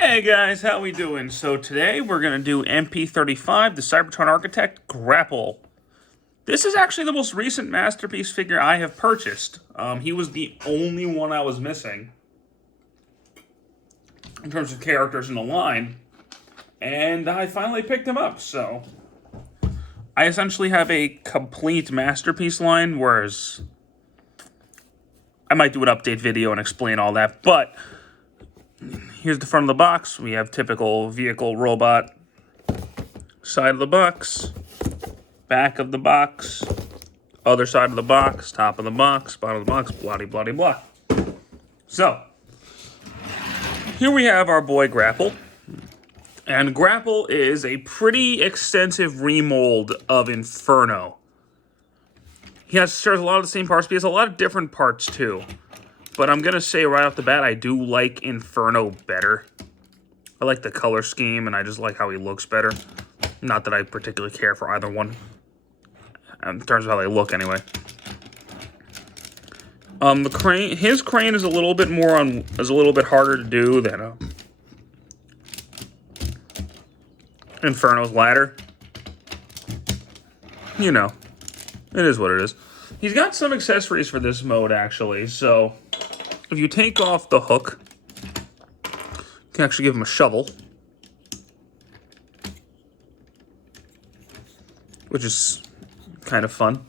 Hey guys, how we doing? So today we're gonna do MP-35, the Cybertron Architect Grapple. This is actually the most recent masterpiece figure I have purchased. He was the only one I was missing in terms of characters in the line, and I finally picked him up. So I essentially have a complete masterpiece line, whereas I might do an update video and explain all that, but here's the front of the box. We have typical vehicle robot, side of the box, back of the box, other side of the box, top of the box, bottom of the box, blah, blah, blah, blah. So, here we have our boy Grapple. And Grapple is a pretty extensive remold of Inferno. He shares a lot of the same parts, but he has a lot of different parts too. But I'm going to say right off the bat, I do like Inferno better. I like the color scheme, and I just like how he looks better. Not that I particularly care for either one, in terms of how they look anyway. His crane is a little bit harder to do than Inferno's ladder. You know, it is what it is. He's got some accessories for this mode, actually. So, if you take off the hook, you can actually give him a shovel, which is kind of fun.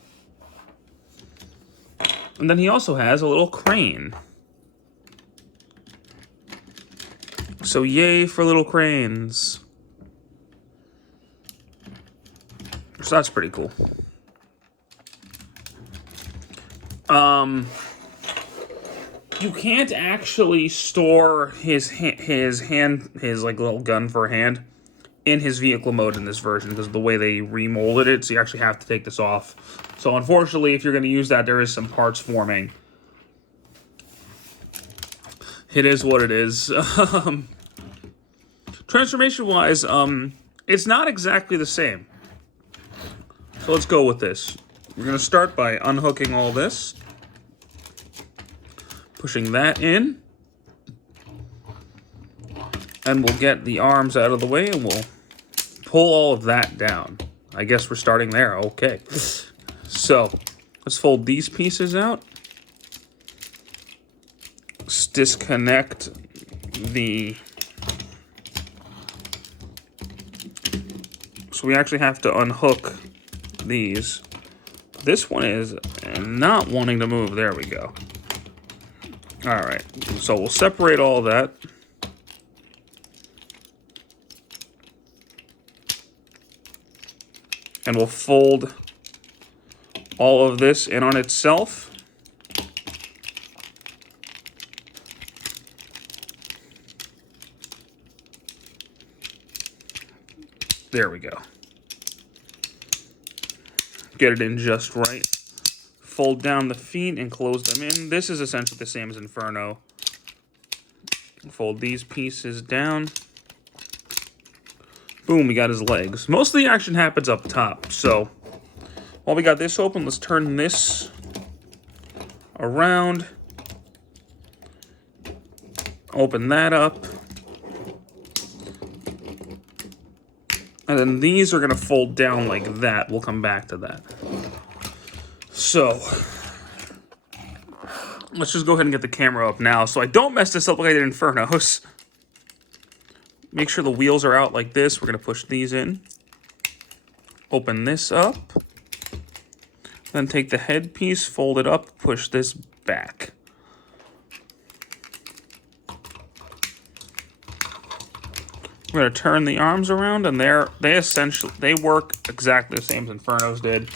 And then he also has a little crane. So yay for little cranes. So that's pretty cool. You can't actually store his little gun for a hand in his vehicle mode in this version because of the way they remolded it, so you actually have to take this off. So unfortunately, if you're going to use that, there is some parts forming. It is what it is. Transformation-wise, it's not exactly the same. So let's go with this. We're going to start by unhooking all this, pushing that in, and we'll get the arms out of the way and we'll pull all of that down. I guess we're starting there. Okay. So, let's fold these pieces out. Let's disconnect the... So we actually have to unhook these. This one is not wanting to move. There we go. Alright, so we'll separate all that. And we'll fold all of this in on itself. There we go. Get it in just right. Fold down the feet and close them in. This is essentially the same as Inferno. Fold these pieces down. Boom, we got his legs. Most of the action happens up top, so while we got this open, let's turn this around. Open that up. And then these are going to fold down like that. We'll come back to that. So, let's just go ahead and get the camera up now so I don't mess this up like I did in Inferno's. Make sure the wheels are out like this. We're going to push these in. Open this up. Then take the headpiece, fold it up, push this back. We're going to turn the arms around, and they work exactly the same as Inferno's did.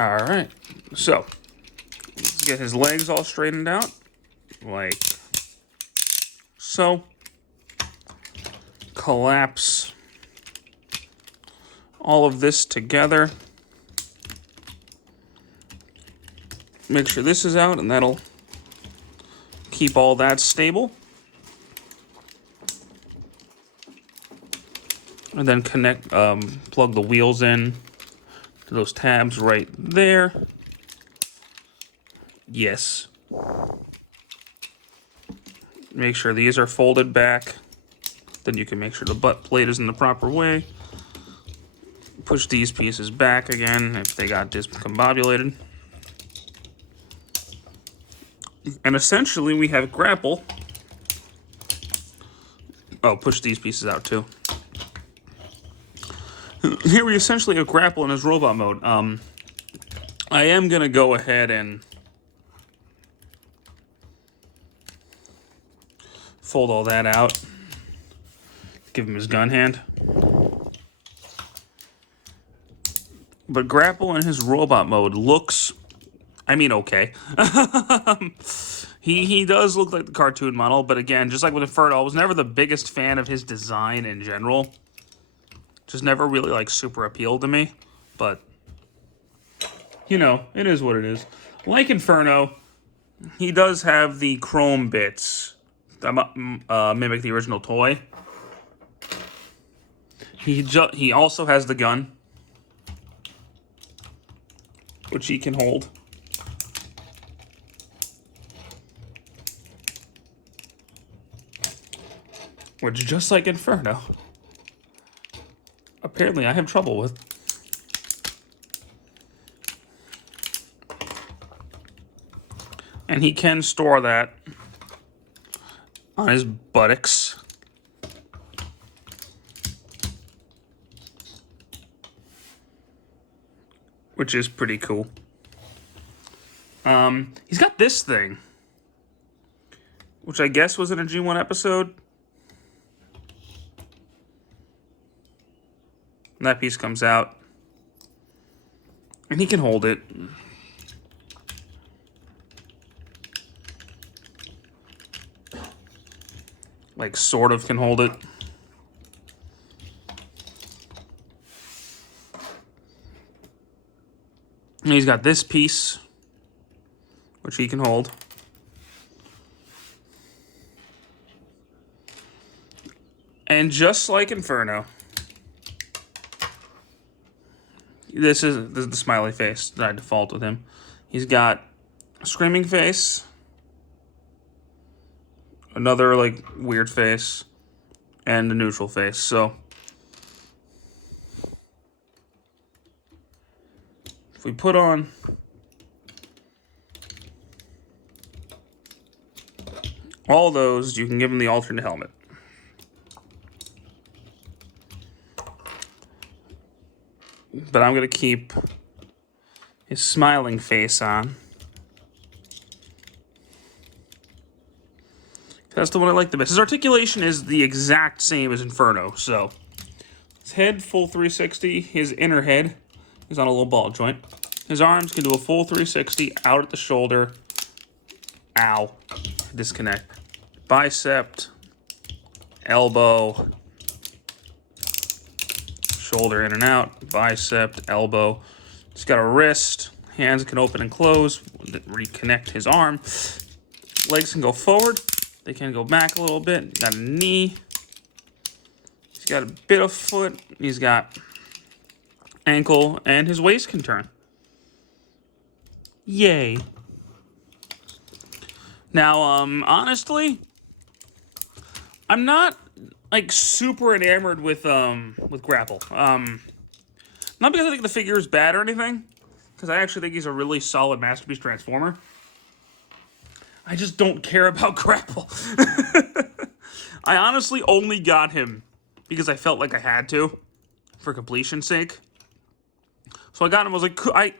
Alright, so let's get his legs all straightened out, like so. Collapse all of this together. Make sure this is out, and that'll keep all that stable. And then plug the wheels in to those tabs right there. Yes. Make sure these are folded back. Then you can make sure the butt plate is in the proper way. Push these pieces back again if they got discombobulated. And essentially we have Grapple. Oh, push these pieces out too. Here we essentially have Grapple in his robot mode. I am going to go ahead and fold all that out. Give him his gun hand. But Grapple in his robot mode looks, I mean, okay. He does look like the cartoon model, but again, just like with Inferno, I was never the biggest fan of his design in general. Just never really, like, super appealed to me. But, you know, it is what it is. Like Inferno, he does have the chrome bits that mimic the original toy. He also has the gun, which he can hold. Which, just like Inferno, apparently I have trouble with. And he can store that on his buttocks. Which is pretty cool. He's got this thing, which I guess was in a G1 episode. And that piece comes out. And he can hold it. Like, sort of can hold it. And he's got this piece, which he can hold. And just like Inferno, this is the smiley face that I default with him. He's got a screaming face, another, like, weird face, and a neutral face. So if we put on all those, you can give him the alternate helmet. But I'm going to keep his smiling face on. That's the one I like the best. His articulation is the exact same as Inferno. So his head, full 360. His inner head is on a little ball joint. His arms can do a full 360 out at the shoulder. Ow. Disconnect. Bicep. Elbow. Shoulder in and out. Bicep. Elbow. He's got a wrist. Hands can open and close. Reconnect his arm. Legs can go forward. They can go back a little bit. Got a knee. He's got a bit of foot. He's got ankle. And his waist can turn. Yay. Now, honestly, I'm not, like, super enamored with Grapple. Not because I think the figure is bad or anything, because I actually think he's a really solid Masterpiece Transformer. I just don't care about Grapple. I honestly only got him because I felt like I had to, for completion's sake. So I got him.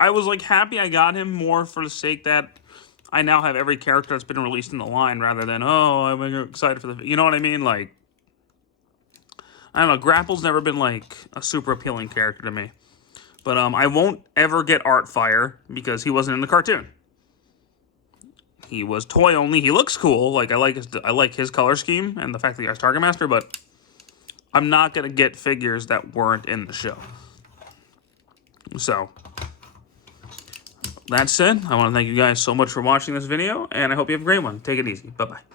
I was like happy I got him more for the sake that I now have every character that's been released in the line, rather than, oh, I'm excited for the, you know what I mean? Like, I don't know. Grapple's never been like a super appealing character to me, but I won't ever get Artfire because he wasn't in the cartoon. He was toy only. He looks cool. Like, I like his color scheme and the fact that he has Target Master, but I'm not gonna get figures that weren't in the show. So, that said, I want to thank you guys so much for watching this video, and I hope you have a great one. Take it easy. Bye-bye.